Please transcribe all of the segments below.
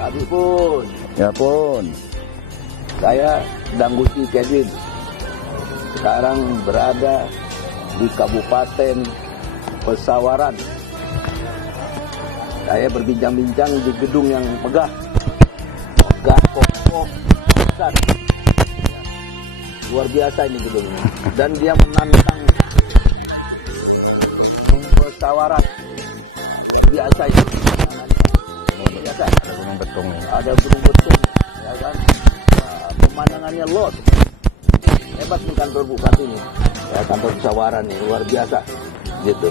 Kami pun. Ya pun. Saya Danggusti Kevin. Sekarang berada di Kabupaten Pesawaran. Saya berbincang-bincang di gedung yang megah. Megah, kokoh, besar. Luar biasa ini gedungnya. Dan dia menantang Pesawaran. Biasa itu. Biasa. Ada gunung betung nih. Ada gunung betung, ya kan? Nah, pemandangannya luas. Hebat nih kantor bupati ini. Ya, kantor Pesawaran nih luar biasa, gitu.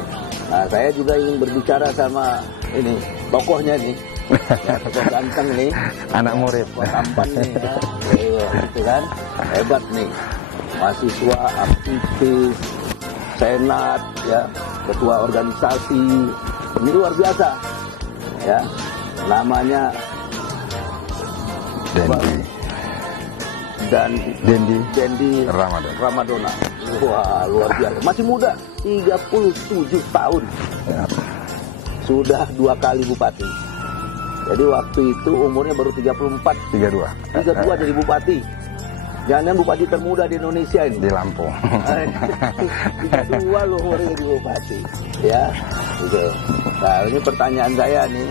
Nah, saya juga ingin berbicara sama ini tokohnya nih. Ya, tokoh ganteng nih. Anak murid. Tokoh tampan nih, ya. Gitu kan? Hebat nih. Mahasiswa, aktivis, senat, ya, ketua organisasi. Ini luar biasa. Ya. Namanya Dendi Ramadona. Wah, luar biasa. Masih muda, 37 tahun. Ya. Sudah 2 kali bupati. Jadi waktu itu umurnya baru 34. 32 jadi bupati. Jangan bupati termuda di Indonesia ini. Di Lampung. 32 loh umurnya jadi bupati. Ya, gitu. Nah, ini pertanyaan saya nih,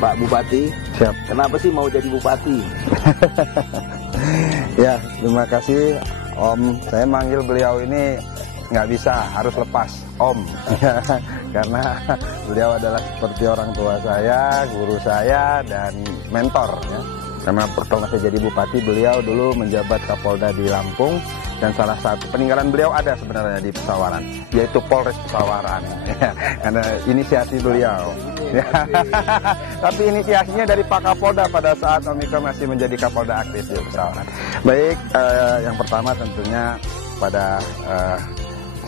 Pak Bupati. Siap. Kenapa sih mau jadi bupati? Ya, terima kasih Om. Saya manggil beliau ini nggak bisa, harus lepas Om. Karena beliau adalah seperti orang tua saya, guru saya, dan mentor. Ya. Karena pertama saya jadi bupati, beliau dulu menjabat Kapolda di Lampung. Dan salah satu peninggalan beliau ada sebenarnya di Pesawaran, yaitu Polres Pesawaran. Ya, karena inisiasi beliau. Ya. Tapi inisiasinya dari Pak Kapolda pada saat Om Iko masih menjadi Kapolda aktif di Pesawaran. Baik, yang pertama tentunya pada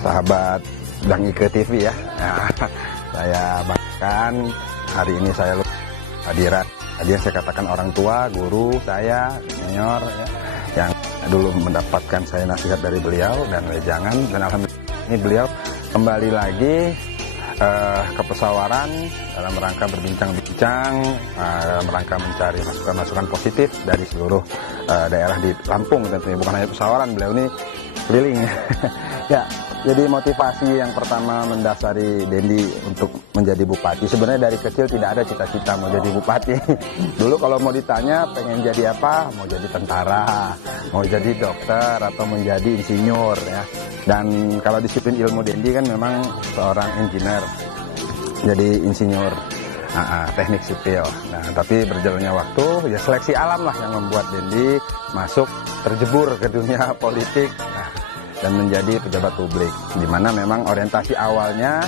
sahabat Dang Ike TV ya. Nah, saya bahkan hari ini saya hadirat. Tadi saya katakan orang tua, guru saya, senior ya, yang dulu mendapatkan saya nasihat dari beliau dan wejangan, dan alhamdulillah ini beliau kembali lagi ke Pesawaran dalam rangka berbincang-bincang, dalam rangka mencari masukan-masukan positif dari seluruh daerah di Lampung, tentunya bukan hanya Pesawaran, beliau ini keliling. Ya, jadi motivasi yang pertama mendasari Dendi untuk menjadi bupati. Sebenarnya dari kecil tidak ada cita-cita mau jadi bupati. Dulu kalau mau ditanya pengen jadi apa, mau jadi tentara, mau jadi dokter, atau menjadi insinyur ya. Dan kalau disiplin ilmu Dendi kan memang seorang engineer, jadi insinyur teknik sipil. Nah, tapi berjalannya waktu, ya seleksi alam lah yang membuat Dendi masuk terjebur ke dunia politik. Nah, dan menjadi pejabat publik, di mana memang orientasi awalnya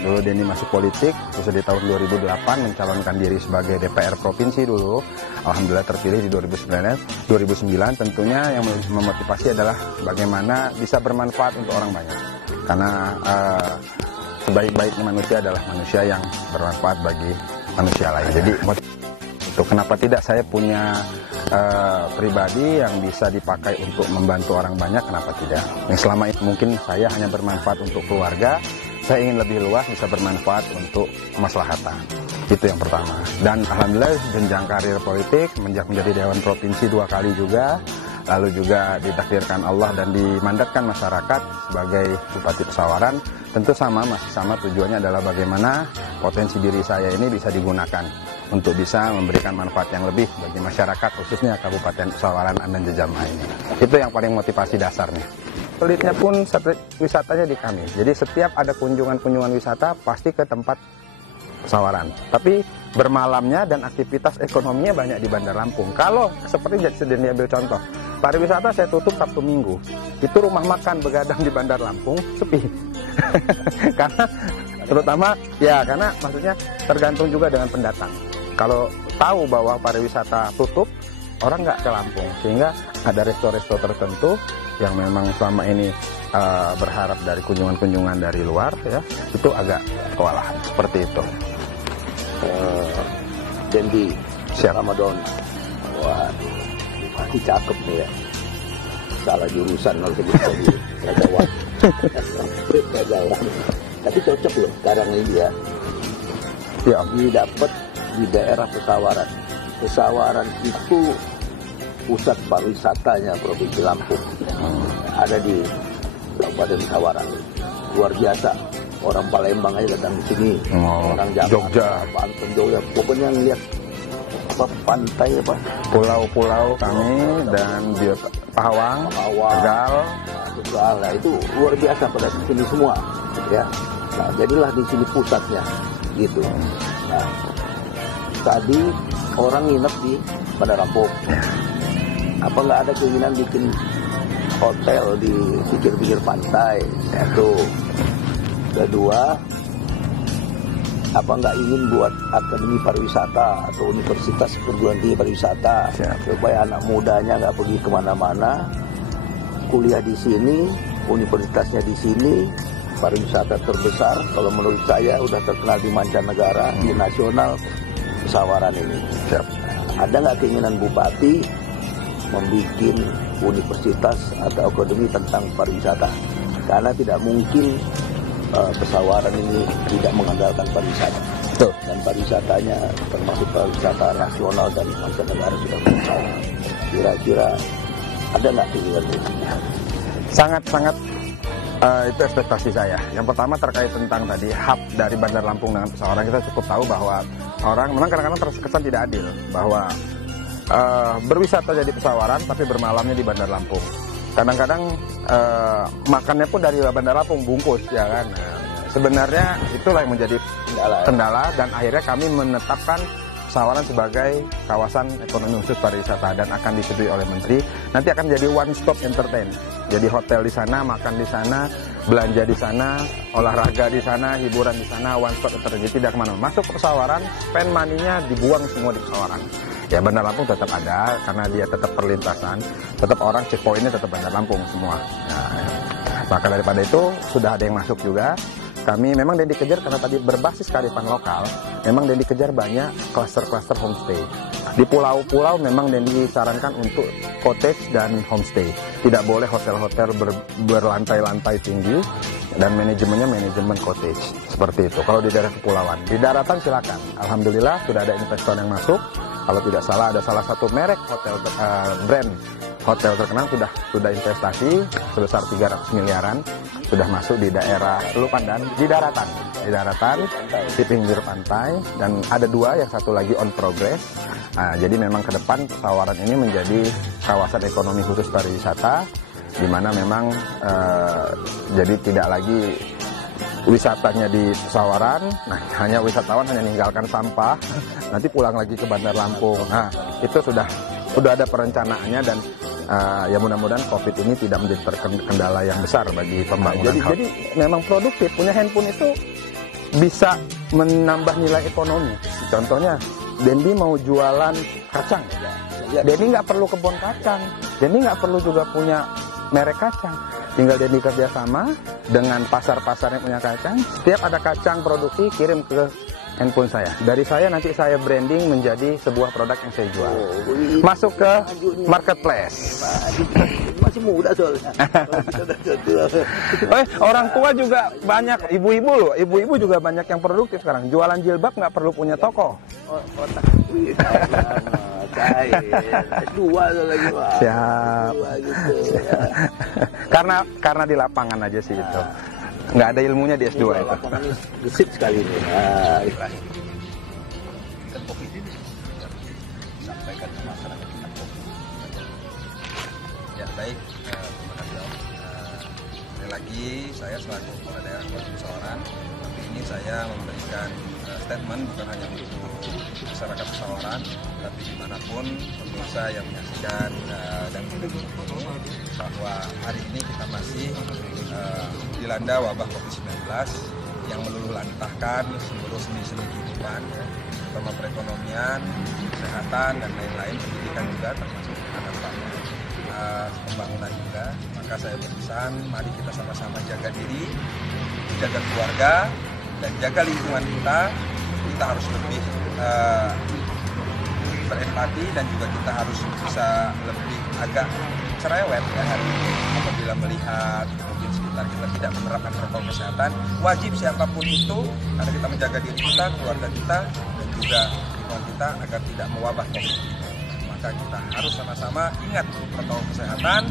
dulu Dendi masuk politik, khusus di tahun 2008 mencalonkan diri sebagai DPR provinsi dulu. Alhamdulillah terpilih di 2009. Tentunya yang memotivasi adalah bagaimana bisa bermanfaat untuk orang banyak, karena sebaik-baiknya manusia adalah manusia yang bermanfaat bagi manusia lain. Jadi itu kenapa tidak saya punya pribadi yang bisa dipakai untuk membantu orang banyak, kenapa tidak? Yang selama ini mungkin saya hanya bermanfaat untuk keluarga, saya ingin lebih luas bisa bermanfaat untuk kemaslahatan. Itu yang pertama. Dan alhamdulillah jenjang karir politik menjadi Dewan Provinsi 2 kali juga, lalu juga ditakdirkan Allah dan dimandatkan masyarakat sebagai Bupati Pesawaran. Tentu masih sama tujuannya adalah bagaimana potensi diri saya ini bisa digunakan untuk bisa memberikan manfaat yang lebih bagi masyarakat, khususnya Kabupaten Pesawaran dan Jejama ini. Itu yang paling motivasi dasarnya. Pelitnya pun wisatanya di kami. Jadi setiap ada kunjungan-kunjungan wisata pasti ke tempat Pesawaran. Tapi bermalamnya dan aktivitas ekonominya banyak di Bandar Lampung. Kalau seperti Dendi ambil contoh, pariwisata saya tutup Sabtu Minggu. Itu rumah makan begadang di Bandar Lampung sepi. Karena terutama ya karena maksudnya tergantung juga dengan pendatang. Kalau tahu bahwa pariwisata tutup, orang nggak ke Lampung, sehingga ada resto-resto tertentu yang memang selama ini berharap dari kunjungan-kunjungan dari luar ya, itu agak kewalahan seperti itu. Dendi Ramadona, waduh, pasti cakep nih ya. Salah jurusan kalau sebut tadi, gak jawab. Tapi cocok loh sekarang ini ya. Ya, Didapat di daerah Pesawaran. Pesawaran itu pusat pariwisatanya Provinsi Lampung. Ada di Kabupaten Pesawaran. Luar biasa. Orang Palembang aja datang di sini. Orang Jakarta, Jogja, Banten, Jogja. Pokoknya ngeliat apa pantai apa pulau-pulau kami dan di Pahawang, Tegal. Tegal. Nah, itu luar biasa pada sini semua. Ya. Nah, jadilah di sini pusatnya, gitu. Nah, tadi orang nginep di Bandar Lampung. Apa nggak ada keinginan bikin hotel di pinggir-pinggir pantai? Itu. Kedua, apa nggak ingin buat akademi pariwisata atau universitas perguruan tinggi pariwisata. Siap. Supaya anak mudanya nggak pergi kemana-mana, kuliah di sini, universitasnya di sini, pariwisata terbesar. Kalau menurut saya udah terkenal di mancanegara, di nasional Pesawaran ini. Siap. Ada nggak keinginan Bupati membuat universitas atau akademi tentang pariwisata? Karena tidak mungkin Pesawaran ini tidak mengandalkan pariwisata. Betul. Dan pariwisatanya termasuk pariwisata nasional dan mancanegara sudah besar. Kira-kira ada nggak keinginan itu? Sangat-sangat itu ekspektasi saya. Yang pertama terkait tentang tadi hub dari Bandar Lampung dengan Pesawaran, kita cukup tahu bahwa orang memang kadang-kadang terkesan tidak adil bahwa berwisata jadi Pesawaran tapi bermalamnya di Bandar Lampung. Kadang-kadang makannya pun dari Bandar Lampung bungkus, ya kan. Sebenarnya itulah yang menjadi kendala dan akhirnya kami menetapkan Pesawaran sebagai kawasan ekonomi khusus pariwisata dan akan disetujui oleh Menteri. Nanti akan jadi one stop entertain. Jadi hotel di sana, makan di sana, belanja di sana, olahraga di sana, hiburan di sana, one stop entertain. Jadi tidak kemana. Masuk ke Pesawaran, spend money-nya dibuang semua di Pesawaran. Ya Bandar Lampung tetap ada karena dia tetap perlintasan, tetap orang checkpointnya tetap Bandar Lampung semua. Nah, maka daripada itu sudah ada yang masuk juga. Kami memang yang dikejar karena tadi berbasis kearifan lokal, memang yang dikejar banyak klaster-klaster homestay. Di pulau-pulau memang yang disarankan untuk cottage dan homestay. Tidak boleh hotel-hotel berlantai-lantai tinggi dan manajemennya manajemen cottage. Seperti itu. Kalau di daerah kepulauan. Di daratan silakan. Alhamdulillah sudah ada investor yang masuk. Kalau tidak salah ada salah satu merek hotel brand hotel terkenal sudah investasi sebesar 300 miliaran sudah masuk di daerah Lupandan di daratan di pinggir pantai dan ada dua yang satu lagi on progress. Nah, jadi memang ke depan Pesawaran ini menjadi kawasan ekonomi khusus pariwisata di mana memang jadi tidak lagi wisatanya di Pesawaran, nah hanya wisatawan hanya meninggalkan sampah, nanti pulang lagi ke Bandar Lampung. Nah itu sudah ada perencanaannya dan ya mudah-mudahan COVID ini tidak menjadi kendala yang besar bagi pembangunan. Jadi memang produktif, punya handphone itu bisa menambah nilai ekonomi. Contohnya, Dendi mau jualan kacang, Dendi nggak perlu kebun kacang, Dendi nggak perlu juga punya merek kacang. Tinggal Dendi kerjasama dengan pasar-pasar yang punya kacang. Setiap ada kacang produksi kirim ke handphone saya. Dari saya nanti saya branding menjadi sebuah produk yang saya jual. Masuk ke marketplace. Masih muda soalnya. Orang tua juga banyak, ibu-ibu loh. Ibu-ibu juga banyak yang produktif sekarang. Jualan jilbab nggak perlu punya toko. Dua lagi Pak. Siap. Gitu, ya. Karena di lapangan aja sih itu. Nggak ada ilmunya di S2 itu. Lapangannya gesit sekali nih. Nah, COVID ini disampaikan ke masyarakat kita. Ya baik, terima kasih Om. Sekali lagi saya selaku kepala daerah Kabupaten Pesawaran, tapi ini saya memberikan statement bukan hanya untuk masyarakat Pesawaran, tapi dimanapun pemirsa yang menyaksikan dan mendengar ini bahwa hari ini kita masih dilanda wabah COVID-19 yang meluluh lantahkan seluruh sendi-sendi kehidupan, ya, terutama perekonomian, kesehatan dan lain-lain, pendidikan juga termasuk dampaknya pembangunan juga. Maka saya berpesan, mari kita sama-sama jaga diri, jaga keluarga dan jaga lingkungan kita. Kita harus lebih berempati dan juga kita harus bisa lebih agak cerewet ya hari ini apabila melihat mungkin sekitar benar-benar tidak menerapkan protokol kesehatan. Wajib siapapun itu, karena kita menjaga diri kita, keluarga kita, dan juga lingkungan kita agar tidak mewabah COVID. Maka kita harus sama-sama ingat protokol kesehatan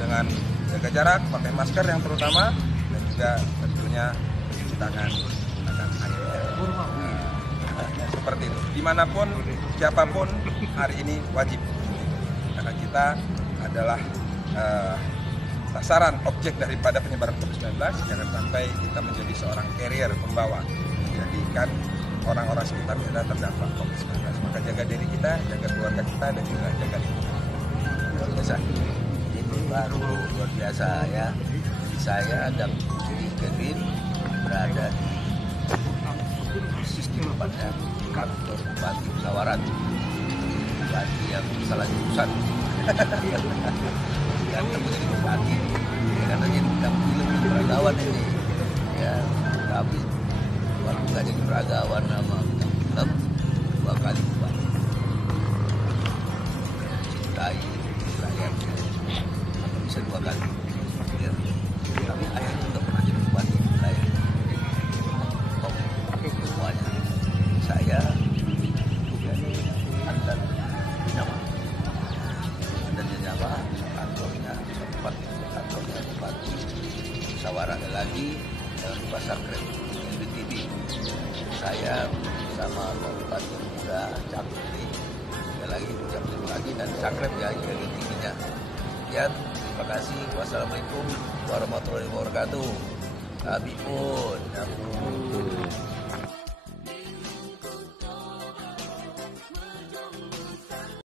dengan jaga jarak, pakai masker yang terutama, dan juga tentunya mencuci tangan menggunakan air. Seperti itu. Dimanapun, siapapun hari ini wajib. Karena kita adalah sasaran objek daripada penyebaran COVID-19, jangan sampai kita menjadi seorang carrier pembawa, menjadikan orang-orang sekitar kita terdampak COVID-19. Maka jaga diri kita, jaga keluarga kita, dan juga jaga lingkungan. Luar biasa. Ini baru luar biasa ya. Jadi saya dan di Kevin berada di sistem pada kantor Bupati Musyawarat. Bupati yang salah jurusan. Dan menjadi bupati karena dia tidak lebih peragawan ini ya, tapi waktu nggak jadi peragawan nama tetap 2 kali bupati, cintai rakyatnya bisa 2 kali ya. Tapi ayah juga pernah jadi bupati saya semuanya saya antar nyawa kantornya Bupati Musyawarah ada lagi dalam pasar kredit BTD. Saya sama Bupati Muda Cakrep ada lagi Cakrep lagi dan Cakrep ya yang tingginya. Sekian, terima kasih. Wassalamualaikum warahmatullahi wabarakatuh. Kami pun.